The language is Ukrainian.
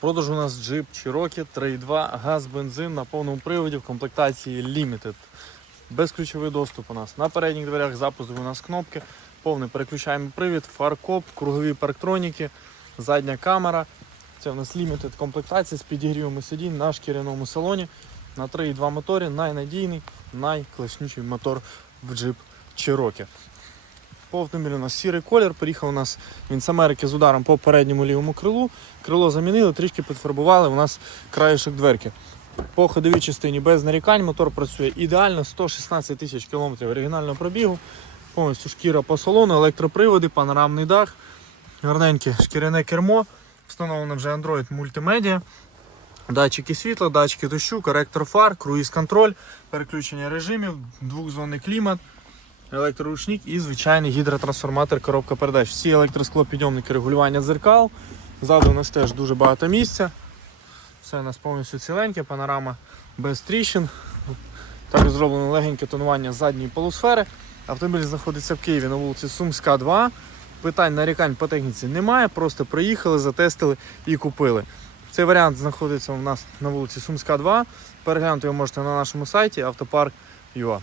продажу у нас Jeep Cherokee 3.2 газ, бензин на повному приводі в комплектації Limited. Безключовий доступ у нас. На передніх дверях запуск у нас кнопки, повний переключаємо привід, фаркоп, кругові парктроніки, задня камера. Це у нас Limited комплектація з підігрівами сидінь на шкіряному салоні. На 3.2 моторі найнадійний, найкласніший мотор в Jeep Cherokee. По у нас сірий колір, приїхав у нас він з Америки з ударом по передньому лівому крилу. Крило замінили, трішки підфарбували у нас краєшок дверки. По ходовій частині без нарікань мотор працює ідеально, 116 тисяч кілометрів оригінального пробігу, повністю шкіра по салону, електроприводи, панорамний дах, гарненьке шкіряне кермо, встановлено вже Android мультимедіа, датчики світла, датчики дощу, коректор фар, круїз-контроль, переключення режимів, двохзонний клімат, електроручник і звичайний гідротрансформатор, коробка передач. Всі електросклопідйомники регулювання дзеркал. Ззаду у нас теж дуже багато місця. Все у нас повністю ціленьке, панорама без тріщин. Також зроблено легеньке тонування задньої полусфери. Автомобіль знаходиться в Києві на вулиці Сумська, 2. Питань нарікань по техніці немає, просто приїхали, затестили і купили. Цей варіант знаходиться у нас на вулиці Сумська, 2. Переглянути його можете на нашому сайті автопарк.ua.